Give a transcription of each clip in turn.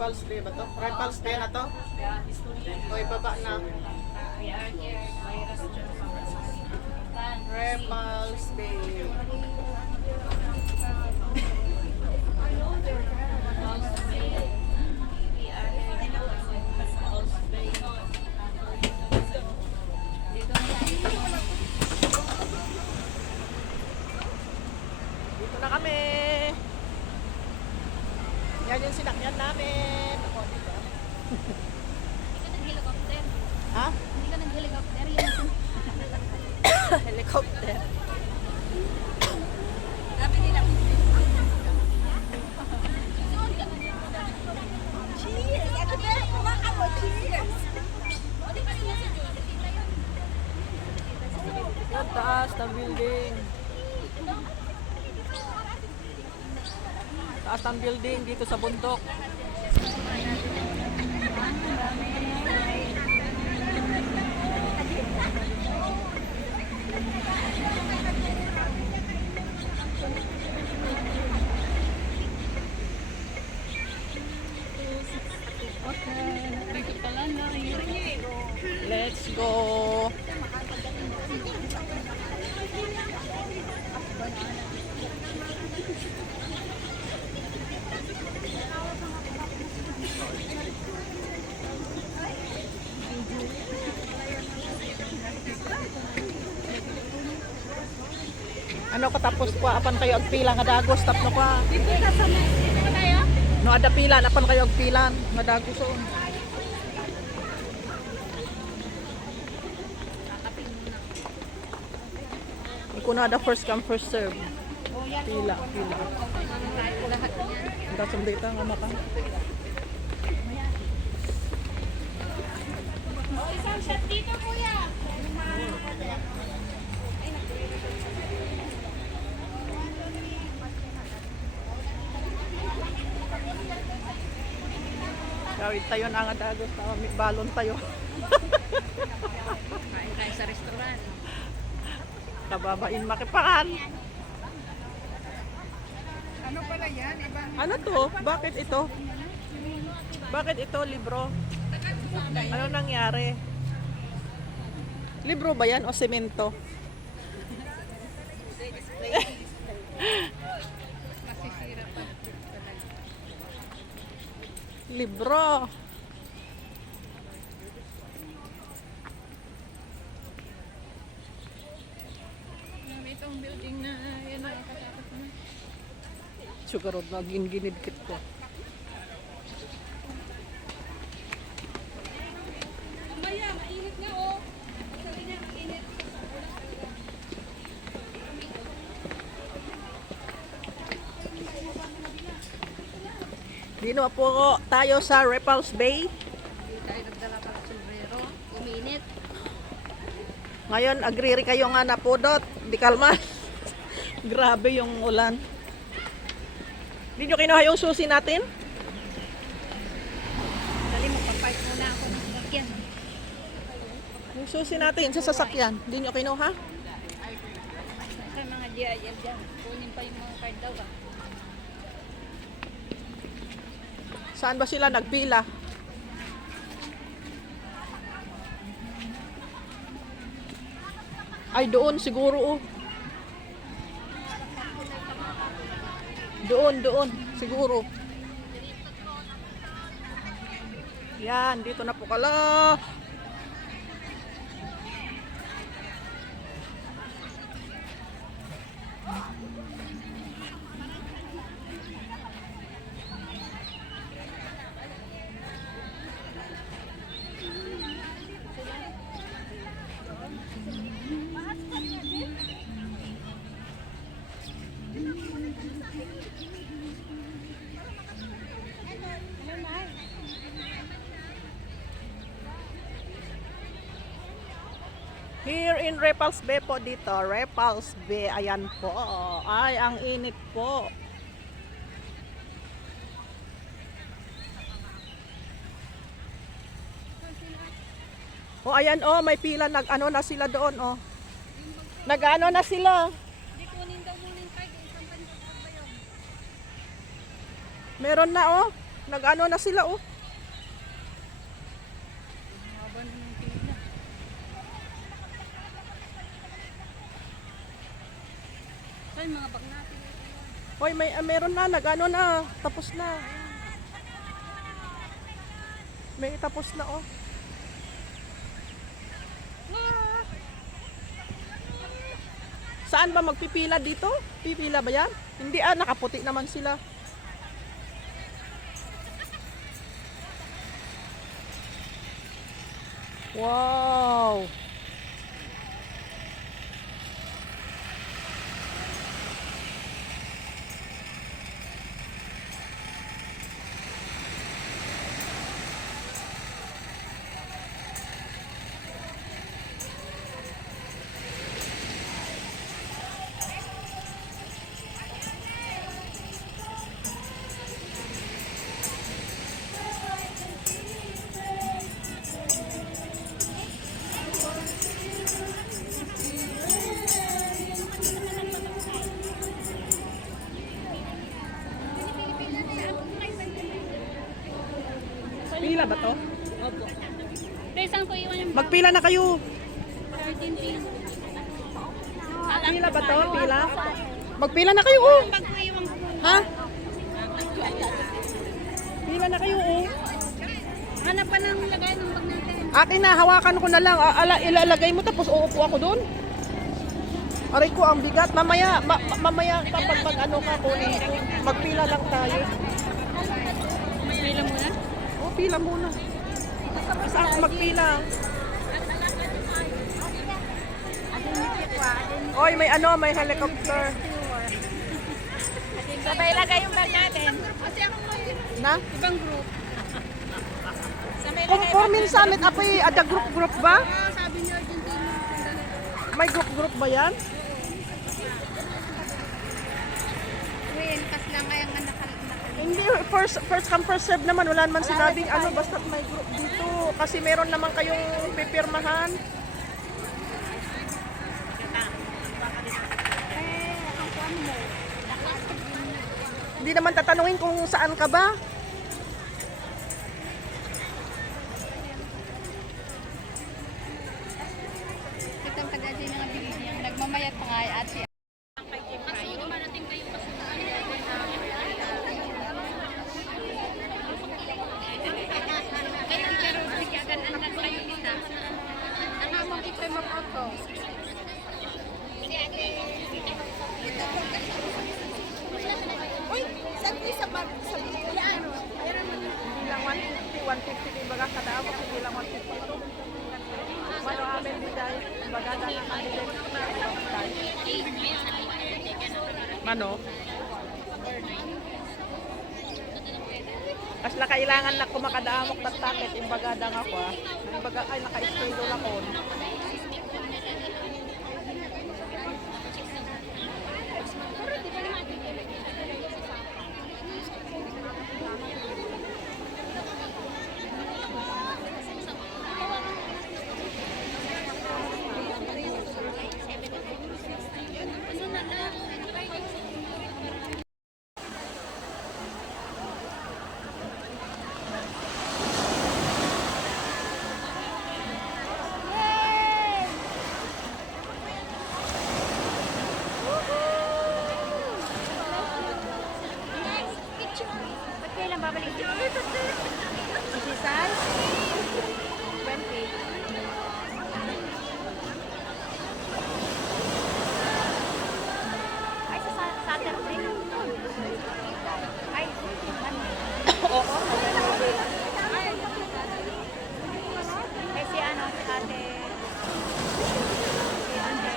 Repulse Bay ba to? Repulse Bay na to? O ibaba na. Repulse Bay. Dito na kami. Yan yung sinakyan namin. Ako, dito. Hindi ka nag-helicopter. Ha? Hindi ka nag-helicopter. Yan. Helicopter. Sabi nila. Cheers! Ako na lang kumakan mo. Cheers! Hindi pa nila sa Jose. Yung taas ng building. Taas ng building dito sa bundok. Dito pala na. Let's go. Ano katapos ko apan kayo agpila nga dagos tapno ko. Dito ka sa dito ka tayo? No ada pila apan kayo agpilan nga dagos on. Iko na ada first come first serve. Pila. Lahat niya. Ang sumdita nga maka. Isang shot dito, kuya. Gawin tayo na nga dagos tayo may balon tayo. Kain tayo sa restaurant. Kababain makipakan. Ano pala yan? Ibang Ano to? Bakit ito? Bakit ito libro? Ano nangyari? Libro ba yan o semento? Masisira pa. Libro. Itong building na yan ang katakot na. Sugarod na ginidkit ko. Maya, mainit nga oh. Sabi niya, mainit. Dino po tayo sa Repulse Bay. Hindi tayo nagdala pa ng sombrero. Uminit. Ngayon, agriri kayo nga na pudot. Di kalma. Grabe yung ulan. Hindi nyo kinuha yung susi natin? Dali mo, papark muna ako ng sasakyan. Yung susi natin sa sasakyan. Hindi nyo kinuha? Sa mga GIL dyan. Kunin pa yung mga card daw ah. Saan ba sila nagpila? Ay, doon siguro oh. Doon, siguro. Yan, dito na po kala. Here in Repulse Bay po dito. Repulse Bay. Ayan po. Ay, ang init po. Oh, ayan oh, may pila nag-ano na sila doon oh. Nag-ano na sila. Hindi kunin daw muna yung card. Isang panjot ba yun? Meron na oh. Nag-ano na sila, oh. Haba na ng pila. Saan yung mga bag natin? Hoy, meron na, nag-ano na. Tapos na. May tapos na, oh. Saan ba magpipila dito? Pipila ba yan? Hindi nakaputi naman sila. Wow! Pila ba to? Opo. Kaya saan ko iwan yung bag? Magpila na kayo. 13 pin. Pila ba to? Pila? Magpila na kayo, oh. Bag ko iwan ko. Ha? Pila na kayo, oh. Hanap pa ng lagay ng bag natin. Akin na, hawakan ko na lang. Ilalagay mo tapos uupo ako doon. Aray ko, ang bigat. Mamaya, mamaya kapag mag-ano ka, kunin ko. Magpila lang tayo. Pila muna? Oh, pila muna. Tapos ako magpila. Oy, may ano, may helicopter. Sabay lagay yung bag natin. Na? Ibang group. Sabay Kung minsan, apoy, ada group ba? sabi niyo Argentina. May group ba yan? Win, kas lang kayang anak. Hindi, first come first serve naman. Wala naman sinabing ano, basta may group dito. Kasi meron naman kayong pipirmahan. Hindi naman tatanungin kung saan ka ba. Kitang kadali ng bigyan. Nagmamayat pa nga ay ate. Kasi dumarating kayo kasi pero bigyan ang kayo kita. Ang among ito ay mag-auto. Uy, saan ko sa bag? Sa ano? Hindi lang 150, 150 din baga kada ako. Hindi lang 150 ito. Mano amin di dahil baga na nga kanila. Mano? As na kailangan na kumakadaamok tatakit, imbaga dang ako ah. Imbaga ay naka-schedule ako. Ba't kailan babalik dito? Isisan? 20. Ay, sa Saturday. Ay, Oo. ay si ano, si ate. Si Andre.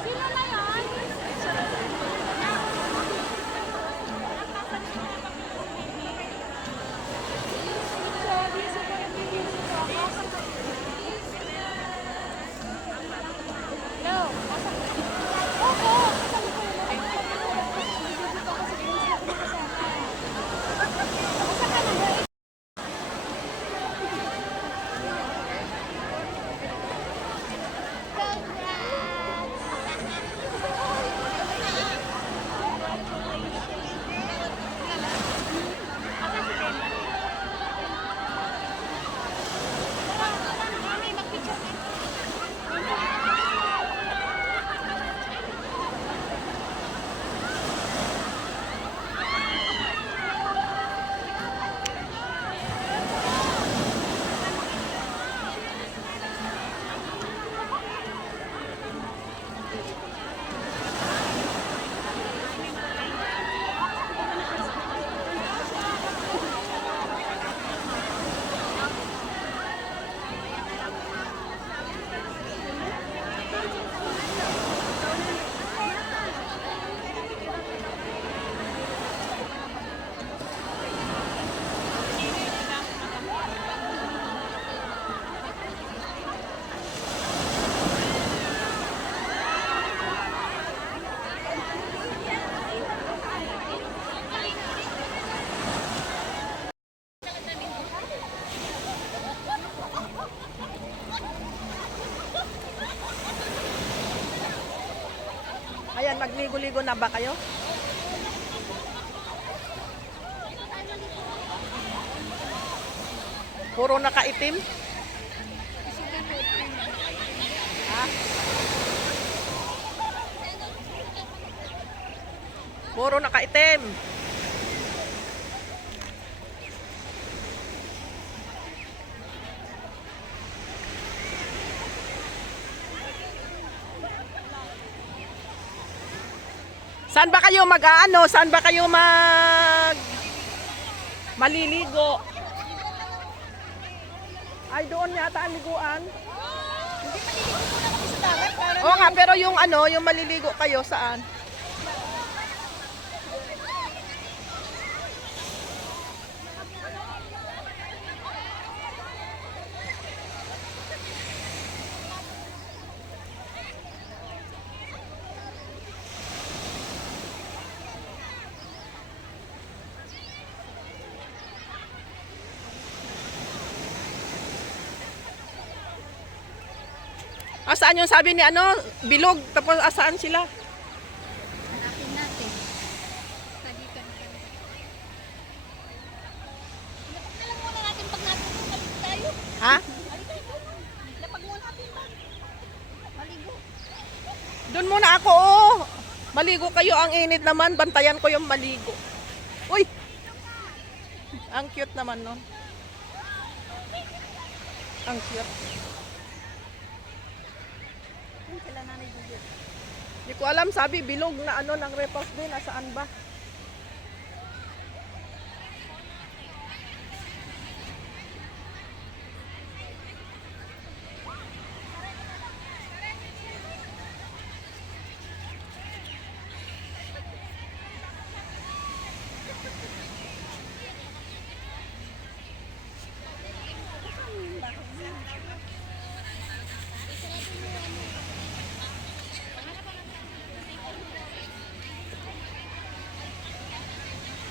Sino na yun? Ayan, nagligo-ligo na ba kayo? Puro nakaitim? Ha? Puro nakaitim. Saan ba kayo mag-aano? Saan ba kayo maliligo? Ay, doon yata ang liguan. Oo nga, pero yung ano, yung maliligo kayo saan? Saan yung sabi ni ano? Bilog. Tapos asaan sila? Hanapin natin. Sa dito na kami. Lapag na lang muna natin pag natutunan tayo. Ha? Lapag muna natin ba? Maligo. Doon muna ako. Oh. Maligo kayo. Ang init naman. Bantayan ko yung maligo. Uy! Ang cute naman nun. Ang cute. Sila nanay Google. Hindi ko alam. Sabi bilog na ano ng repulse din. Nasaan ba?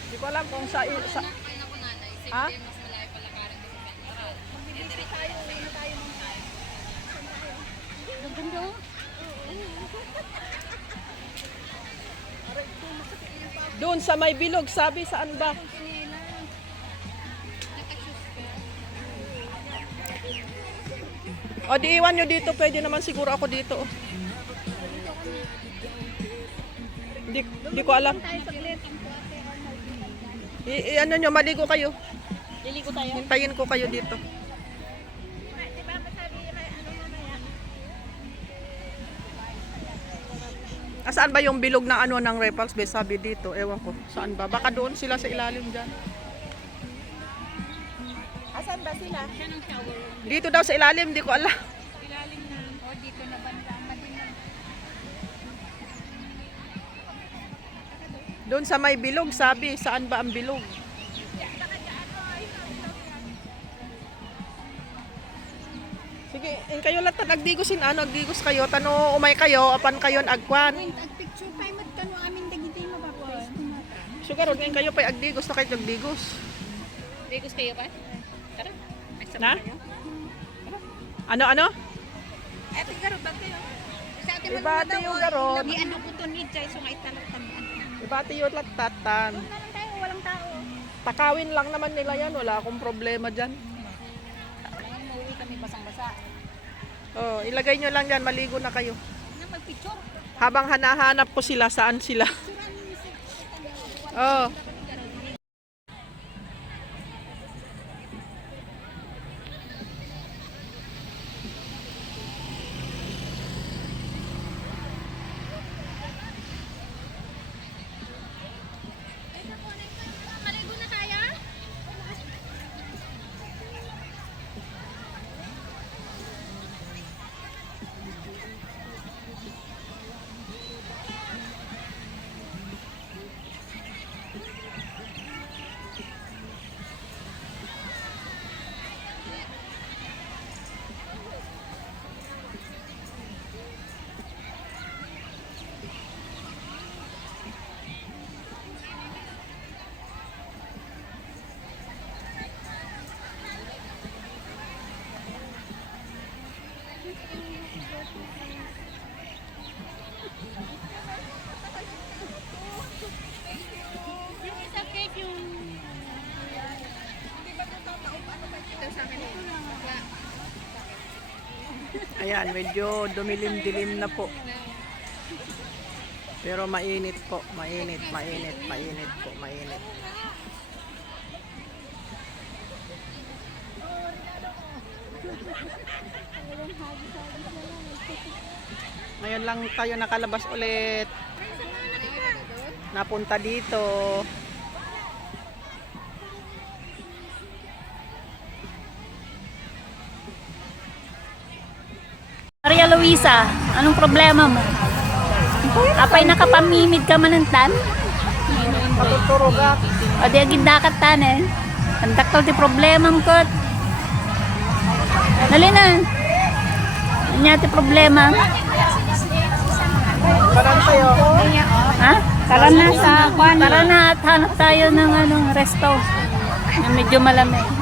Hindi ko alam kung sa ha? Ganda. Doon sa may bilog. Sabi saan ba? O di iwan nyo dito. Pwede naman siguro ako dito. Di ko alam. Tayo saglit. Ano nyo, maligo kayo. Liligo tayo. Hintayin ko kayo dito. Saan ba yung bilog na ano ng repulse base? Sabi dito, ewan ko. Saan ba? Baka doon sila sa ilalim dyan. Asan ba sila? Dito daw sa ilalim, di ko alam. Ilalim na. O, dito na banda. Madilim. Doon sa may bilog, sabi, saan ba ang bilog? Sige, kayo lang nagdigusin ano, nagdigos kayo, tano umay kayo, apan kayo agkwan. Picture time at kano amin dagiti mapapos. Sugar, ngayon kayo pa agdigos na kayo nagdigos. Digos kayo pa? Tara. Na? Ano? Eto garot ba kayo? Sa atin Ibati yung garot. Di ano ko to ni Jai so nga italatan. Ibati yung latatan. Doon na lang tayo, walang tao. Takawin lang naman nila yan, wala akong problema dyan. Ngayon mauwi kami basang-basa. Oh, ilagay nyo lang dyan, maligo na kayo. Na magpicture. Habang hanahanap ko sila, saan sila? Oh. Maligo na tayo? Ayan, medyo dumilim-dilim na po. Pero mainit po. Mainit po. Mainit. Ngayon lang tayo nakalabas ulit. Napunta dito. Maria Luisa, anong problema mo? Apay nakapamimid ka manantan? Matuturo ka. O di agad dakat tan eh. Ang daktal ti problema mo kot. Dali na. Ano ti problema? Parang sa'yo. Ha? Tara na sa kwan. Tara na at hanap tayo ng resto. Yung medyo malamig.